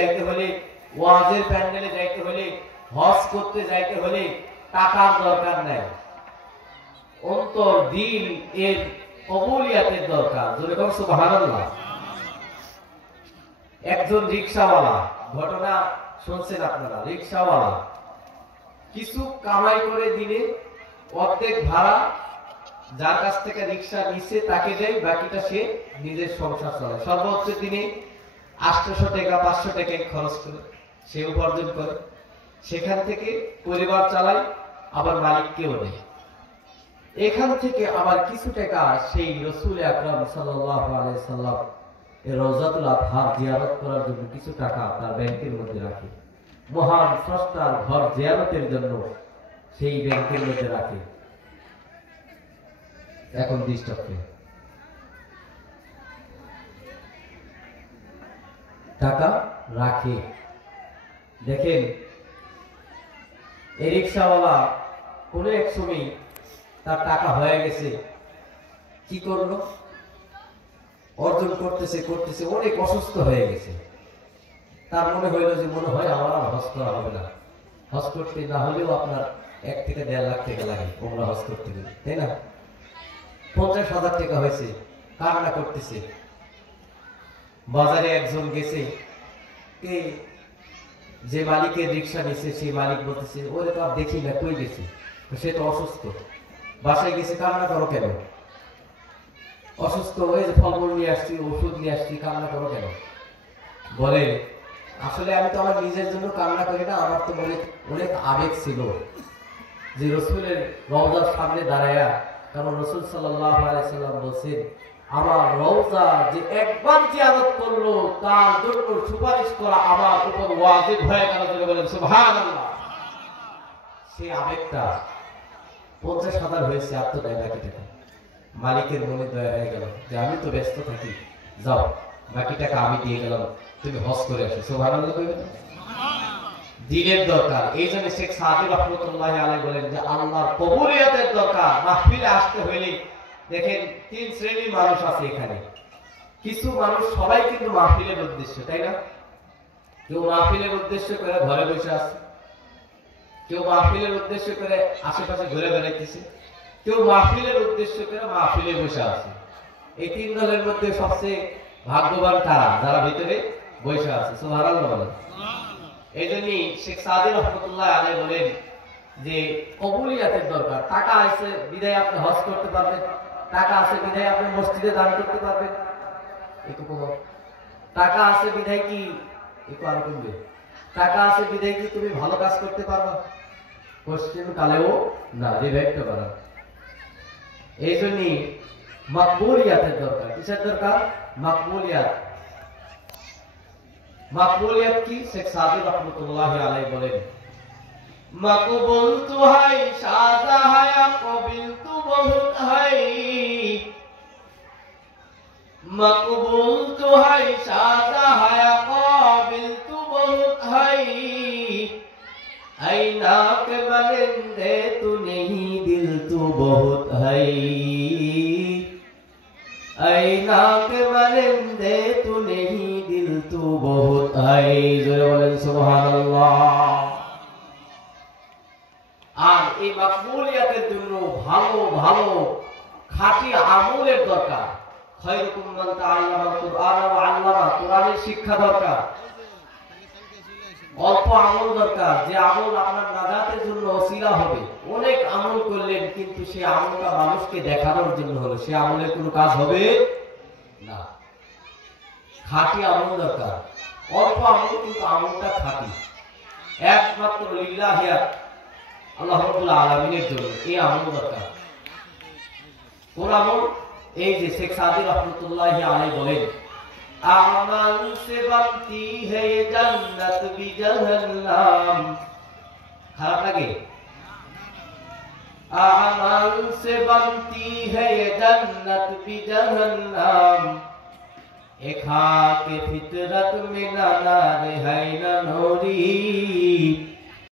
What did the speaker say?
যাইতে হলে, ওয়াজের প্যান্ডেলে যাইতে হলে, হজ করতে যাইতে হলে টাকার দরকার নাই, অন্তর দিল এর কবুলিয়াতের দরকার। যেরকম সুবহানাল্লাহ। একজন রিকশাওয়ালা, ঘটনা শুনছেন আপনারা, রিকশাওয়ালা কিছু কামাই করে দিনে অর্ধেক ভাড়া যার কাছ থেকে রিকশা নিচ্ছে তাকে দেয়, বাকিটা সে নিজের সংসার চালায়। সর্বোচ্চ দিনে 800 টাকা 500 টাকা খরচ করে সে উপার্জন করে, সেখান থেকে পরিবার চালায়, আবার মালিককেও দেয়। এখান থেকে আবার কিছু টাকা সেই রাসূল আকরাম সাল্লাল্লাহু আলাইহি সাল্লাম এর রওজাতুল আতহার জিয়ারত করার জন্য কিছু টাকা তার ব্যাংকের মধ্যে রাখে, মহান স্রষ্টার ঘর জিয়ারতের জন্য সেই ব্যাংকের মধ্যে রাখে। এখন দৃষ্টান্তে টাকা রাখে। দেখেন এই রিকশাওয়ালা কোন এক সময় তার টাকা হয়ে গেছে, কি করলো, অর্জন করতেছে করতেছে অনেক অসুস্থ হয়ে গেছে। তার মনে হইল যে মনে হয় আমার হজ করা হবে না, হজ করতে না হলেও আপনার 1 থেকে 1.5 লাখ টাকা লাগে ওমরা হজ করতে গেলে, তাই না? 50,000 টাকা হয়েছে, কান্না করতেছে। বাজারে একজন গেছে, যে মালিকের রিক্সা নিছে সেই মালিক বলতেছে ওরে তো আর দেখি না, কই গেছে, সে তো অসুস্থ, বাসায় গেছে, কান্না করো কেন? অসুস্থ, ওই যে ফলমূল নিয়ে আসছি, ওষুধ নিয়ে আসছি, কান্না করো কেন? বলে আসলে আমি তো আমার নিজের জন্য কান্না করি না, আমার তো অনেক আবেগ ছিল যে রাসূলের রওজার সামনে দাঁড়ায়া, কারণ রাসূল সাল্লাল্লাহু আলাইহি সাল্লাম বলেন আমার রওজা যে একবার জিয়ারত করলো তার জন্য সুপারিশ করা আমার উপর ওয়াজিব হয়ে গেল। বলেন সুবহানাল্লাহ। সেই আবেগটা 50,000 হয়েছে, আর তো দেয় বাকি টাকা। মালিকের মনে দয়া হয়ে গেল যে আমি তো ব্যস্ত থাকি, যাও বাকি টাকা আমি দিয়ে গেলাম, তুমি হজ করে আসো। সুবহানাল্লাহ কইবেন। দিনের দরকার, এই জন্য শেখ সাদি রাহমাতুল্লাহি আলাইহি বলেন যে আল্লাহর কবুলিয়তের দরকার। মাহফিলে আসতে হইলে দেখেন 3 শ্রেণীর মানুষ আছে এখানে। কিছু মানুষ, সবাই কিন্তু মাহফিলের উদ্দেশ্য, তাই না? কেউ মাহফিলের উদ্দেশ্য করে ঘরে বসে আছে, কেউ মাহফিলের উদ্দেশ্য করে আশেপাশে ঘুরে বেড়াইতেছে, কেউ মাহফিলের উদ্দেশ্য করে মাহফিলে বসে আছে। এই 3 দলের মধ্যে সবচেয়ে ভাগ্যবান তারা যারা ভিতরে বসে আছে। সুবহানাল্লাহ বলেন। এই জন্যই শেখ সাদি রাহমাতুল্লাহি আলাইহি বলেন যে কবুলিয়াতের দরকার। টাকা আছে বিধায় আপনি হজ করতে পারবেন, টাকা আছে বিধায় আপনি মসজিদে দান করতে পারবেন, এটুকু টাকা আছে বিধায় কি একটু আর করবে, টাকা আছে বিধায় কি তুমি ভালো কাজ করতে পারবে? কোশ্চেন কালেও না, রিভাইভটা করা। এই জন্যই মাকবুলিয়াতের দরকার। কিসের দরকার? মাকবুলিয়াত। মাকবুলিয়াত কি? শেখ সাদি রাহমাতুল্লাহি আলাইহি বলেন মাকবুল তু হাই সাজা হায়া কবিল তু বহুত হাই, মকবুল তু হাই সাজা হায়া কবিল তু বহুত হাই, আইনা কে বলিন্দে তু নেহি দিল তু বহুত হাই, আইনা কে বলিন্দে তু নেহি দিল তু বহুত হাই। জোরে বলেন সুবহানাল্লাহ। আর এই মাকবুলিয়াতের জন্য ভালো ভালো খাঁটি আমলের দরকার। খায়রুকুম মান তাআল্লামাল কুরআন ওয়া আল্লামা, কোরআনের শিক্ষা দরকার। অল্প আমল দরকার, যে আমল আপনার নাজাতের জন্য ওসিলা হবে। অনেক আমল করলেন কিন্তু সেই আমলটা মানুষকে দেখানোর জন্য হলো, সেই আমলের কোনো কাজ হবে না। খাঁটি আমল দরকার। অল্প আমল কিন্তু আমলটা খাঁটি, একমাত্র লিল্লাহিয়া আল্লাহ রাব্বুল আলামিনের জন্য এই আমল দরকার। কোন আমল? এই যে শেখ সাদি রাহমাতুল্লাহি আলাইহি বলেন আমাল সে বানতি হে জান্নাত বি জাহান্নাম। খারাপ লাগে? আমাল সে বানতি হে জান্নাত বি জাহান্নাম, এ খাকে ফিতরত মে না রে হাই না নোরি,